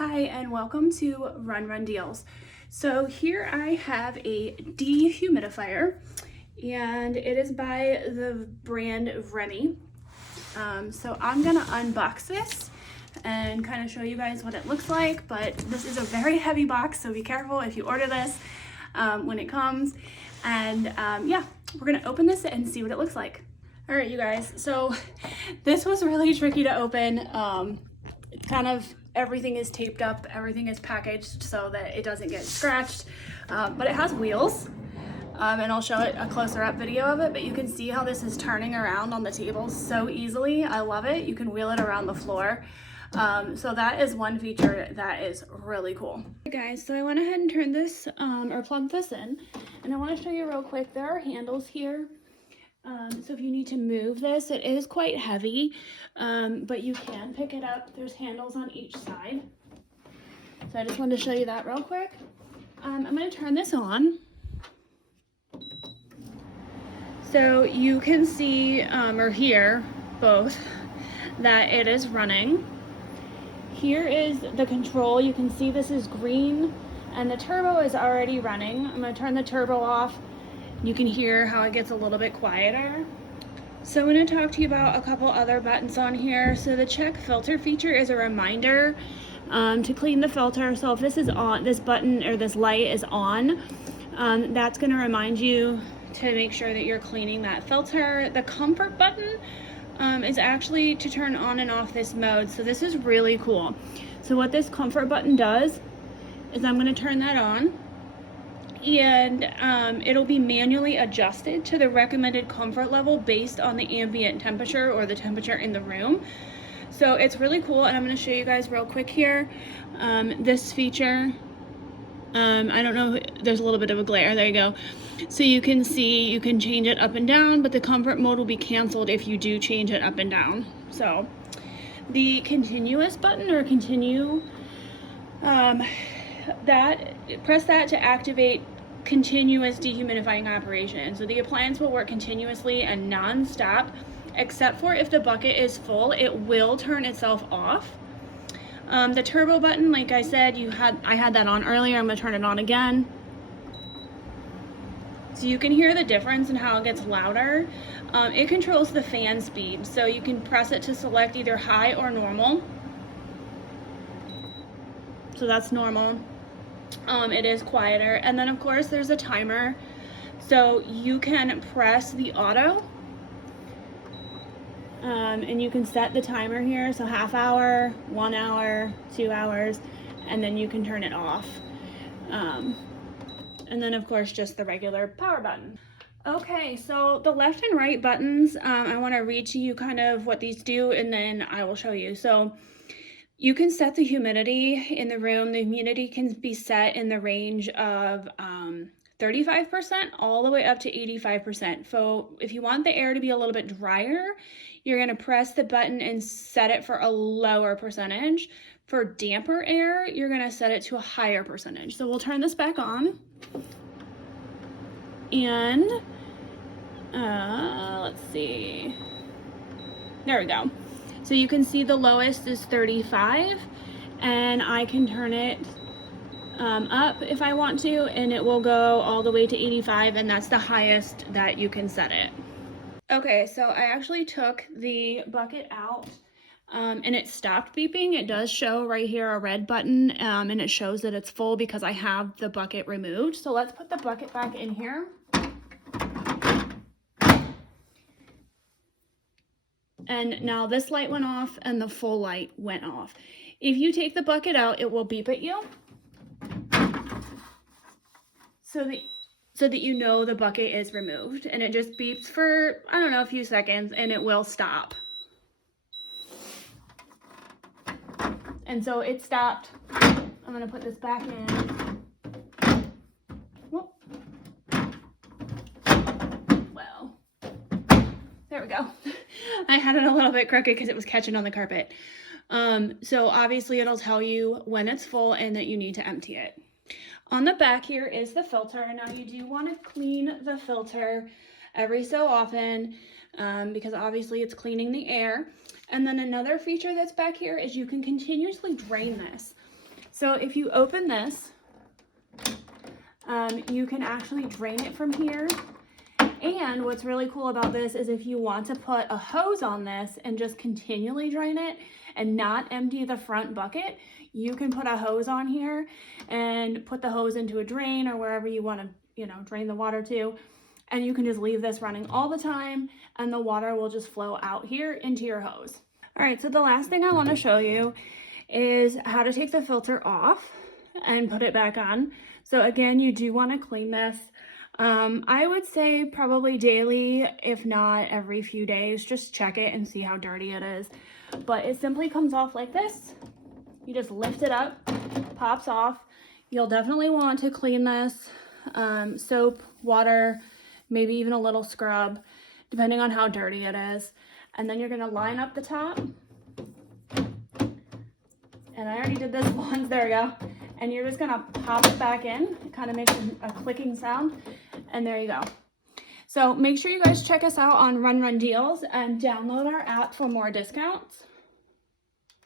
Hi and welcome to Run Deals. So here I have a dehumidifier and it is by the brand Vremi. So I'm gonna unbox this and kind of show you guys what it looks like, but this is a very heavy box, so be careful if you order this when it comes. And yeah, we're gonna open this and see what it looks like. All right, you guys, so this was really tricky to open. Kind of everything is taped up, everything is packaged so that it doesn't get scratched, but it has wheels, and I'll show it a closer up video of it, but you can see how this is turning around on the table so easily. I love it. You can wheel it around the floor. So that is one feature that is really cool. Okay guys, so I went ahead and turned this or plugged this in, and I want to show you real quick. There are handles here. So if you need to move this, it is quite heavy, but you can pick it up. There's handles on each side. So I just wanted to show you that real quick. I'm going to turn this on. So you can see or hear both that it is running. Here is the control. You can see this is green and the turbo is already running. I'm going to turn the turbo off. You can hear how it gets a little bit quieter. So I'm going to talk to you about a couple other buttons on here. So the check filter feature is a reminder to clean the filter. So if this is on, this button or this light is on, that's going to remind you to make sure that you're cleaning that filter. The comfort button is actually to turn on and off this mode. So this is really cool. So what this comfort button does is I'm going to turn that on, and it'll be manually adjusted to the recommended comfort level based on the ambient temperature or the temperature in the room. So it's really cool, and I'm going to show you guys real quick here. This feature, I don't know, there's a little bit of a glare, there you go. So you can see you can change it up and down, but the comfort mode will be canceled if you do change it up and down. So the continuous button or continue, press that to activate continuous dehumidifying operation. So the appliance will work continuously and non-stop, except for if the bucket is full, it will turn itself off. The turbo button, like I said, I had that on earlier. I'm going to turn it on again. So you can hear the difference in how it gets louder. It controls the fan speed, so you can press it to select either high or normal. So that's normal. It is quieter, and then of course there's a timer, so you can press the auto, and you can set the timer here, so half hour, 1 hour, 2 hours, and then you can turn it off, and then of course just the regular power button. Okay, so the left and right buttons, I want to read to you kind of what these do, and then I will show you. So you can set the humidity in the room. The humidity can be set in the range of 35% all the way up to 85%. So if you want the air to be a little bit drier, you're going to press the button and set it for a lower percentage. For damper air, you're going to set it to a higher percentage. So we'll turn this back on. And let's see. There we go. So you can see the lowest is 35, and I can turn it up if I want to, and it will go all the way to 85, and that's the highest that you can set it. Okay, so I actually took the bucket out, and it stopped beeping. It does show right here a red button, and it shows that it's full because I have the bucket removed. So let's put the bucket back in here. And now this light went off and the full light went off. If you take the bucket out, it will beep at you so that you know the bucket is removed, and it just beeps for, I don't know, a few seconds, and it will stop. And so it stopped. I'm going to put this back in. Whoop. Well, there we go. I had it a little bit crooked because it was catching on the carpet. So obviously it'll tell you when it's full and that you need to empty it. On the back here is the filter. Now you do want to clean the filter every so often because obviously it's cleaning the air. And then another feature that's back here is you can continuously drain this. So if you open this, you can actually drain it from here. And what's really cool about this is if you want to put a hose on this and just continually drain it and not empty the front bucket, you can put a hose on here and put the hose into a drain or wherever you want to, you know, drain the water to. And you can just leave this running all the time and the water will just flow out here into your hose. All right, so the last thing I want to show you is how to take the filter off and put it back on. So again, you do want to clean this. I would say probably daily, if not every few days. Just check it and see how dirty it is. But it simply comes off like this. You just lift it up, pops off. You'll definitely want to clean this. Soap, water, maybe even a little scrub, depending on how dirty it is. And then you're going to line up the top. And I already did this once, there we go. And you're just gonna pop it back in. It kind of makes a clicking sound. And there you go. So make sure you guys check us out on Run Run Deals and download our app for more discounts.